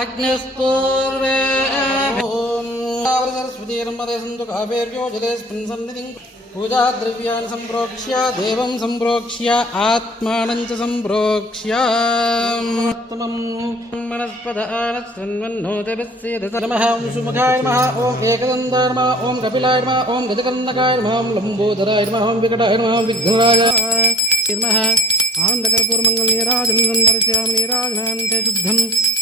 అగ్నిస్పూర్వే సరస్వతీ నమ్మదే సంతు కావేర్యో జలే స్మిన్ సన్నిధిం పూజా ద్రవ్యాన్ని సంప్రోక్ష్య దేవం సంప్రోక్ష్య ఆత్మానం చ సంప్రోక్ష్య ఉత్తమం మనస్పద ఆనశ్రన్వన్నోదభిస్సేదసరమః ఓం సుముఖాయ నమః ఓం ఏకదందాయ నమః ఓం కపిలాయ నమః ఓం గజకర్ణకాయ నమః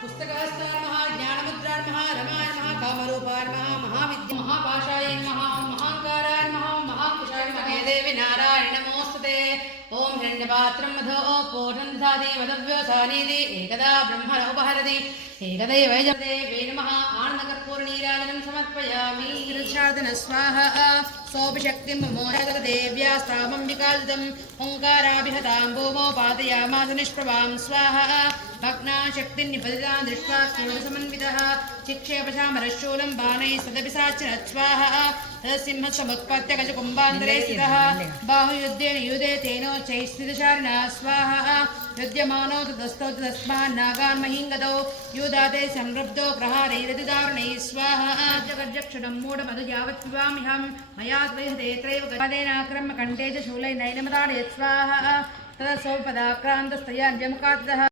పుస్తకాస్తార్మ జ్ఞానముద్రార్మ రమార్మ కామరూపార్మ మహావిద్య మహాపాషాయ నమ మహాంకారాయ నమ మహాకుషాయ నమే దేవి నారాయణ నమోస్తుతే ఓం హిరణ్యపాత్రం మధో పూర్ణంధాది మదవ్యోసానీది ఏకదా బ్రహ్మణ ఉపహరది ఏకదైవ దేవే నమ ఆనందకర్పూర నీరాజనం సమర్పయామి. రుచాదన స్వాహ సోభిశక్తిం మమోరగత దేవ్యాస్తామంబికాదితం ఓంకారాభిహతాం आनन्दकर्पूरनीराजनं समर्पयामि ऋषादन स्वाहा सोऽपि शक्तिं मोहगदेव्यास्तामं विकालितम् ओङ्काराभिहतां भूमो पादयामास निष्प्रभां स्वाहा भग्ना शक्तिर्निपतितां दृष्ट्वा षोडशमन्वितः चिक्षेपशामरशूलं बाणैः सदपि साचिरत् स्वाहा तत्सिंहसमुत्पत्य गजकुम्भान्तरे स्थितः बाहुयुद्धेन युधे तेनोच्चैः स्थितशारिणा स्वाहा युध्यमानो तदस्तौ तस्मान्नागान् महिङ्गतौ युधाते संरब्धो प्रहारैरतिदारुणैः स्वाहा जगज्जक्षणं मूढमधु यावत् पिबाम्यहं मया त्वयहते त्रैव गदेनाक्रम्य कण्ठे च शूलैर्नैनमदाडयत् स्वाहा तदा सौपदाक्रान्तस्तया जमुकातः